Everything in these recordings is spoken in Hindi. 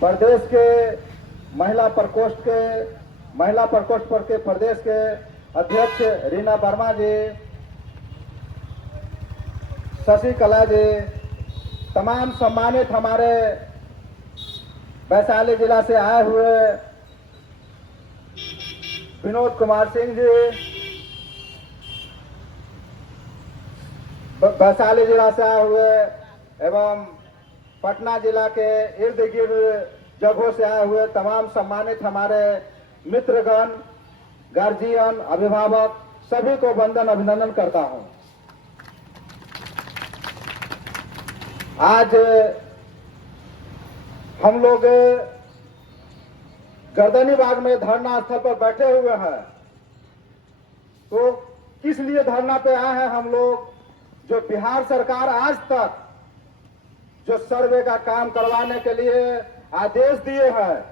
प्रदेश के महिला प्रकोष्ठ पर के प्रदेश के अध्यक्ष रीना वर्मा जी, शशिकला जी, तमाम सम्मानित हमारे वैशाली जिला से आए हुए विनोद कुमार सिंह जी, वैशाली जिला से आए हुए एवं पटना जिला के इर्द गिर्द जगहों से आए हुए तमाम सम्मानित हमारे मित्रगण, गार्जियन, अभिभावक सभी को वंदन अभिनंदन करता हूं। आज हम लोग गर्दनी बाग में धरना स्थल पर बैठे हुए हैं। तो किस लिए धरना पे आए हैं हम लोग? जो बिहार सरकार आज तक जो सर्वे का काम करवाने के लिए आदेश दिए हैं,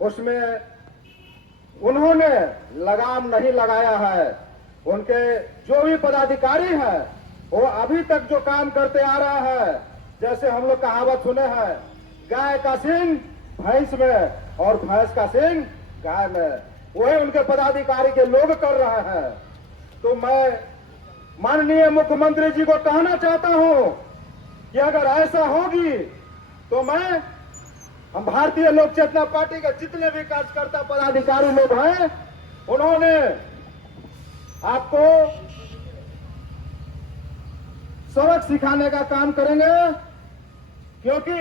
उसमें उन्होंने लगाम नहीं लगाया है। उनके जो भी पदाधिकारी हैं वो अभी तक जो काम करते आ रहा है, जैसे हम लोग कहावत सुने हैं, गाय का सींग भैंस में और भैंस का सींग गाय में, वही उनके पदाधिकारी के लोग कर रहे हैं। तो मैं माननीय मुख्यमंत्री जी को कहना चाहता हूं कि अगर ऐसा होगी तो हम भारतीय लोक चेतना पार्टी के जितने भी कार्यकर्ता पदाधिकारी लोग हैं, उन्होंने आपको सबक सिखाने का काम करेंगे, क्योंकि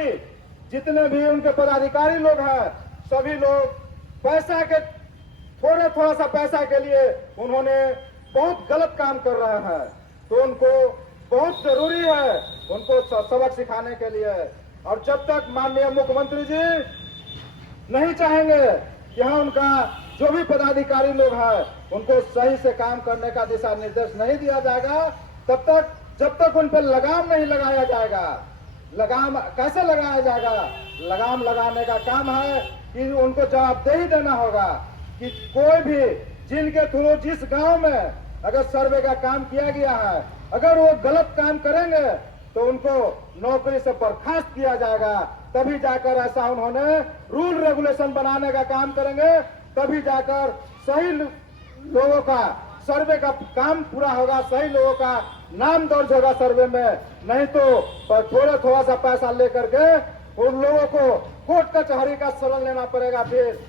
जितने भी उनके पदाधिकारी लोग हैं सभी लोग पैसा के थोड़ा सा पैसा के लिए उन्होंने बहुत गलत काम कर रहे हैं। तो उनको बहुत जरूरी है उनको सबक सिखाने के लिए। और जब तक माननीय मुख्यमंत्री जी नहीं चाहेंगे कि हाँ उनका जो भी पदाधिकारी लोग हैं उनको सही से काम करने का दिशा निर्देश नहीं दिया जाएगा, जब तक उन पर लगाम नहीं लगाया जाएगा। लगाम कैसे लगाया जाएगा? लगाम लगाने का काम है कि उनको जवाबदेही देना होगा कि कोई भी जिनके थ्रू जिस गांव में अगर सर्वे का काम किया गया है, अगर वो गलत काम करेंगे तो उनको नौकरी से बर्खास्त किया जाएगा। तभी जाकर ऐसा उन्होंने रूल रेगुलेशन बनाने का काम करेंगे, तभी जाकर सही लोगों का सर्वे का काम पूरा होगा, सही लोगों का नाम दर्ज होगा सर्वे में। नहीं तो थोड़ा सा पैसा लेकर के उन लोगों को कोर्ट कचहरी का शरण लेना पड़ेगा। फिर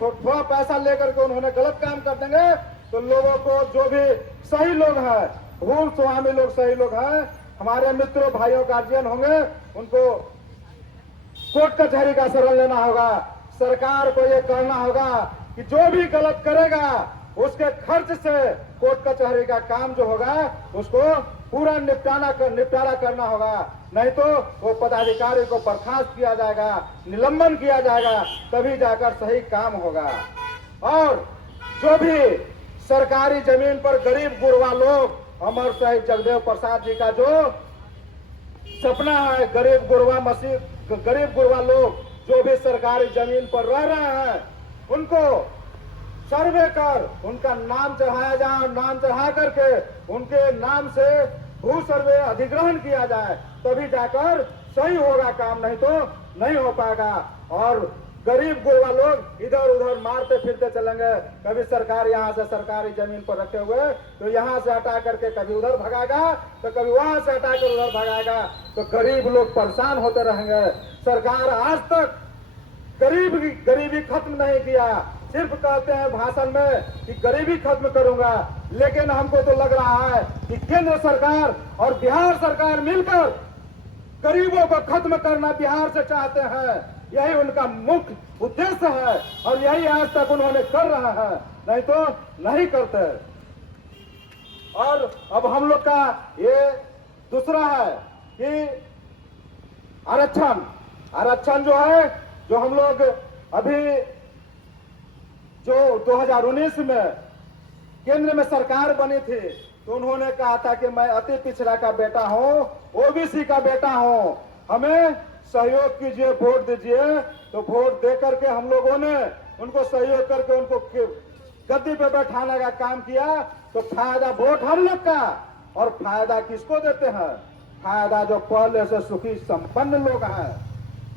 थोड़ा पैसा लेकर के उन्होंने गलत काम कर देंगे तो लोगों को, जो भी सही लोग हैं, भूल स्वामी लोग सही लोग हैं, हमारे मित्रों भाइयों गार्जियन होंगे, उनको कोर्ट कचहरी का शरण लेना होगा। सरकार को यह करना होगा कि जो भी गलत करेगा उसके खर्च से कोर्ट कचहरी का काम जो होगा उसको पूरा निपटारा करना होगा। नहीं तो वो पदाधिकारी को बर्खास्त किया जाएगा, निलंबन किया जाएगा, तभी जाकर सही काम होगा। और जो भी सरकारी जमीन पर गरीब गुरबा लोग, अमर शहीद जगदेव प्रसाद जी का जो सपना है, गरीब गुरबा लोग जो भी सरकारी जमीन पर रह रहे हैं उनको सर्वे कर उनका नाम चढ़ाया जाए, नाम चढ़ा करके उनके नाम से भू सर्वे अधिग्रहण किया जाए, तभी जाकर सही होगा काम, नहीं तो नहीं हो पाएगा। और गरीब गुरबा लोग इधर उधर मारते फिरते चलेंगे। कभी सरकार यहाँ से सरकारी जमीन पर रखे हुए तो यहाँ से हटा करके कभी उधर भगाएगा, तो कभी वहां से हटा कर उधर भगाएगा, तो गरीब लोग परेशान होते रहेंगे। सरकार आज तक गरीबी खत्म नहीं किया, सिर्फ कहते हैं भाषण में कि गरीबी खत्म करूंगा, लेकिन हमको तो लग रहा है कि केंद्र सरकार और बिहार सरकार मिलकर गरीबों को खत्म करना बिहार से चाहते हैं। यही उनका मुख्य उद्देश्य है और यही आज तक उन्होंने कर रहा है, नहीं तो नहीं करते। और अब हम लोग का ये दूसरा है कि आरक्षण जो है, जो हम लोग अभी जो 2019 में केंद्र में सरकार बनी थी तो उन्होंने कहा था कि मैं अति पिछड़ा का बेटा हूं, ओबीसी का बेटा हूं, हमें सहयोग कीजिए, वोट दीजिए। तो वोट दे करके हम लोगों ने उनको सहयोग करके उनको गद्दी पे बैठाने का काम किया। तो फायदा वोट हम लोग का, और फायदा किसको देते हैं? फायदा जो पहले से सुखी संपन्न लोग हैं,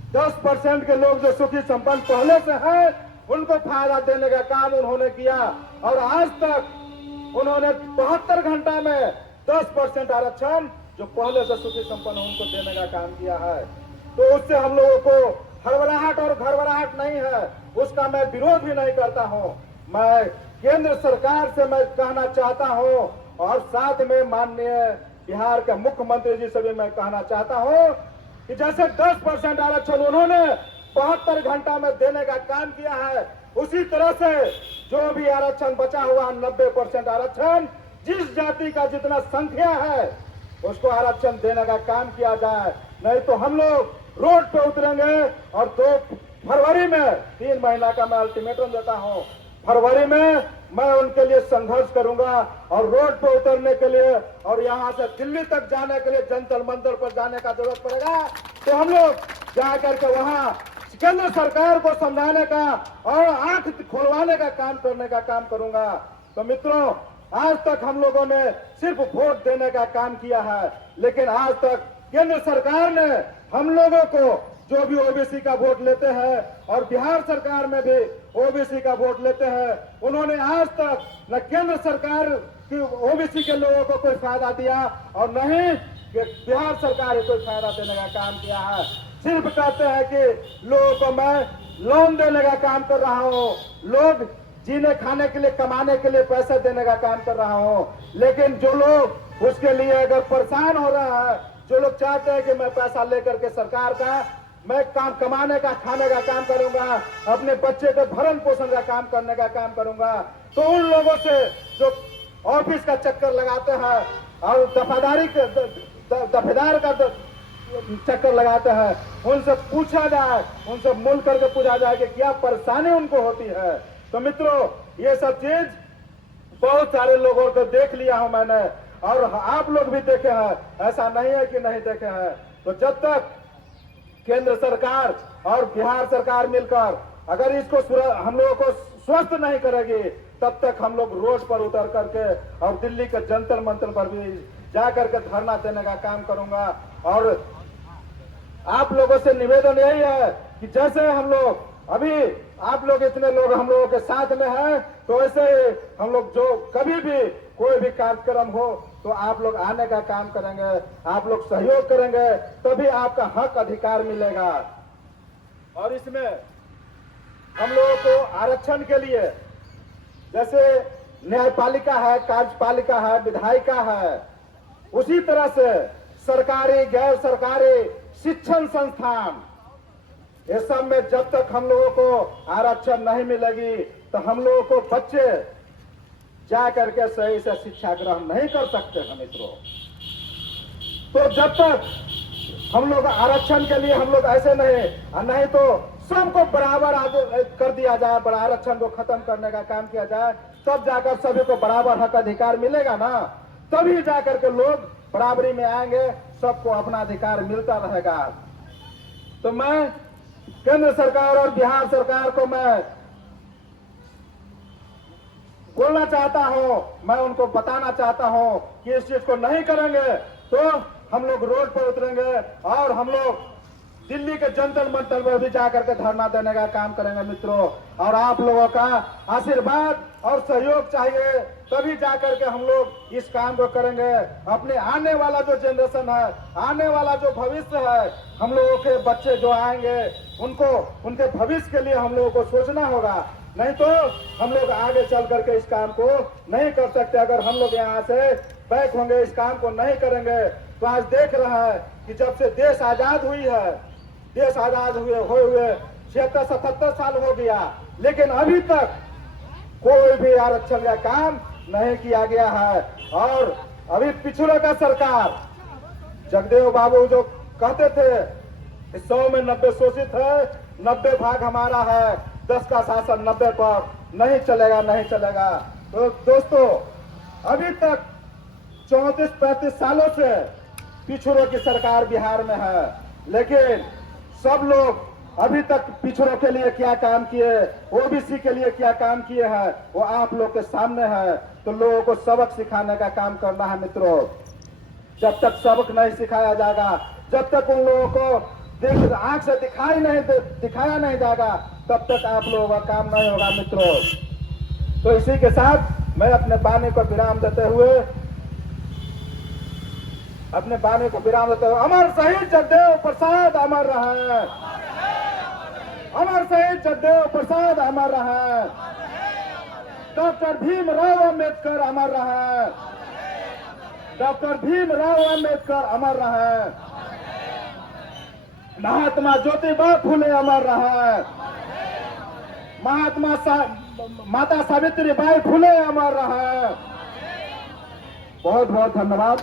10% के लोग जो सुखी संपन्न पहले से हैं, उनको फायदा देने का काम उन्होंने किया। और आज तक उन्होंने 72 घंटा में 10% आरक्षण जो पहले से सुखी संपन्न उनको देने का काम किया है। तो उससे हम लोगों को हड़बड़ाहट और घरबड़ाहट नहीं है, उसका मैं विरोध भी नहीं करता हूं। मैं केंद्र सरकार से मैं कहना चाहता हूं और साथ में माननीय बिहार के मुख्यमंत्री जी से भी मैं कहना चाहता हूं कि जैसे 10% आरक्षण उन्होंने 72 घंटा में देने का काम किया है, उसी तरह से जो भी आरक्षण बचा हुआ 90% आरक्षण जिस जाति का जितना संख्या है उसको आरक्षण देने का काम किया जाए। नहीं तो हम लोग रोड पे उतरेंगे और 2 फरवरी में 3 महीना का मैं अल्टीमेटम देता हूं। फरवरी में मैं उनके लिए संघर्ष करूंगा और रोड पे उतरने के लिए और यहां से दिल्ली तक जाने के लिए जंतर मंतर पर जाने का जरूरत पड़ेगा तो हम लोग जाकर के वहां केंद्र सरकार को समझाने का और आंख खोलवाने का काम करने का काम करूंगा। तो मित्रों, आज तक हम लोगों ने सिर्फ वोट देने का काम किया है, लेकिन आज तक केंद्र सरकार ने हम लोगों को जो भी ओबीसी का वोट लेते हैं और बिहार सरकार में भी ओबीसी का वोट लेते हैं, उन्होंने आज तक न केंद्र सरकार की ओबीसी के लोगों को कोई फायदा दिया और न ही बिहार सरकार को कोई फायदा देने का काम किया है। सिर्फ कहते हैं कि लोगों को मैं लोन देने का काम कर रहा हूँ, लोग जीने खाने के लिए कमाने के लिए पैसे देने का काम कर रहा हूँ, लेकिन जो लोग उसके लिए अगर परेशान हो रहा है, जो लोग चाहते हैं कि मैं पैसा लेकर के सरकार का मैं काम कमाने का खाने का काम करूंगा, अपने बच्चे के भरण पोषण का काम करने का काम करूंगा, तो उन लोगों से जो ऑफिस का चक्कर लगाते हैं और दफेदार का चक्कर लगाते हैं, उनसे पूछा जाए, उनसे मिल करके पूछा जाए कि क्या परेशानी उनको होती है। तो मित्रों, ये सब चीज बहुत सारे लोगों को देख लिया हूं मैंने और आप लोग भी देखे हैं, ऐसा नहीं है कि नहीं देखे हैं। तो जब तक केंद्र सरकार और बिहार सरकार मिलकर अगर इसको हम लोगों को स्वस्थ नहीं करेगी, तब तक हम लोग रोड पर उतर करके और दिल्ली के जंतर मंतर पर भी जा करके धरना देने का काम करूंगा। और आप लोगों से निवेदन यही है कि जैसे हम लोग अभी आप लोग इतने लोग हम लोगों के साथ में हैं, तो ऐसे हम लोग जो कभी भी कोई भी कार्यक्रम हो तो आप लोग आने का काम करेंगे, आप लोग सहयोग करेंगे, तभी आपका हक अधिकार मिलेगा। और इसमें हम लोगों को आरक्षण के लिए जैसे न्यायपालिका है, कार्यपालिका है, विधायिका है, उसी तरह से सरकारी गैर सरकारी शिक्षण संस्थान, ये सब में जब तक हम लोगों को आरक्षण नहीं मिलेगी तो हम लोगों को बच्चे जा करके सही से शिक्षा ग्रहण नहीं कर सकते हैं मित्रों। तो जब तक हम लोग आरक्षण के लिए हम लोग ऐसे नहीं तो सबको बराबर कर दिया जाए, बड़ा आरक्षण को खत्म करने का काम किया जाए, तब जाकर सभी को बराबर हक अधिकार मिलेगा ना, तभी जाकर के लोग बराबरी में आएंगे, सबको अपना अधिकार मिलता रहेगा। तो मैं केंद्र सरकार और बिहार सरकार को मैं बोलना चाहता हूं, मैं उनको बताना चाहता हूं कि इस चीज को नहीं करेंगे तो हम लोग रोड पर उतरेंगे और हम लोग दिल्ली के जंतर मंतर में भी जाकर के धरना देने का काम करेंगे मित्रों। और आप लोगों का आशीर्वाद और सहयोग चाहिए, तभी जाकर के हम लोग इस काम को करेंगे। अपने आने वाला जो जनरेशन है, आने वाला जो भविष्य है, हम लोगों के बच्चे जो आएंगे उनको उनके भविष्य के लिए हम लोगों को सोचना होगा, नहीं तो हम लोग आगे चल करके इस काम को नहीं कर सकते। अगर हम लोग यहाँ से बैक होंगे, इस काम को नहीं करेंगे, तो आज देख रहा है कि जब से देश आजाद हुई है, देश आजाद हुए 76-77 साल हो गया, लेकिन अभी तक कोई भी आरक्षण का काम नहीं किया गया है। और अभी पिछड़ों का सरकार, जगदेव बाबू जो कहते थे 100 में 90 शोषित है, 90 भाग हमारा है, 10 का शासन 90 पर नहीं चलेगा, नहीं चलेगा। तो दोस्तों, अभी तक 34-35 सालों से पिछड़ों की सरकार बिहार में है, लेकिन सब लोग अभी तक पिछड़ों के लिए क्या काम किए, ओबीसी के लिए क्या काम किए हैं, वो आप लोग के सामने है। तो लोगों को सबक सिखाने का काम करना है मित्रों। जब तक सबक नहीं सिखाया जाएगा, जब तक उन लोगों को आंख से दिखाया नहीं जाएगा तब तक आप लोगों का काम नहीं होगा मित्रों। तो इसी के साथ मैं अपने वाणी को विराम देते हुए अमर शहीद जगदेव प्रसाद अमर रहे, अमर शहीद जगदेव प्रसाद अमर रहे, डॉक्टर भीमराव अंबेडकर अमर रहे, डॉक्टर भीमराव अंबेडकर अमर रहे, महात्मा ज्योतिबा फुले अमर रहे, माता सावित्रीबाई फुले अमर रहे। बहुत बहुत धन्यवाद।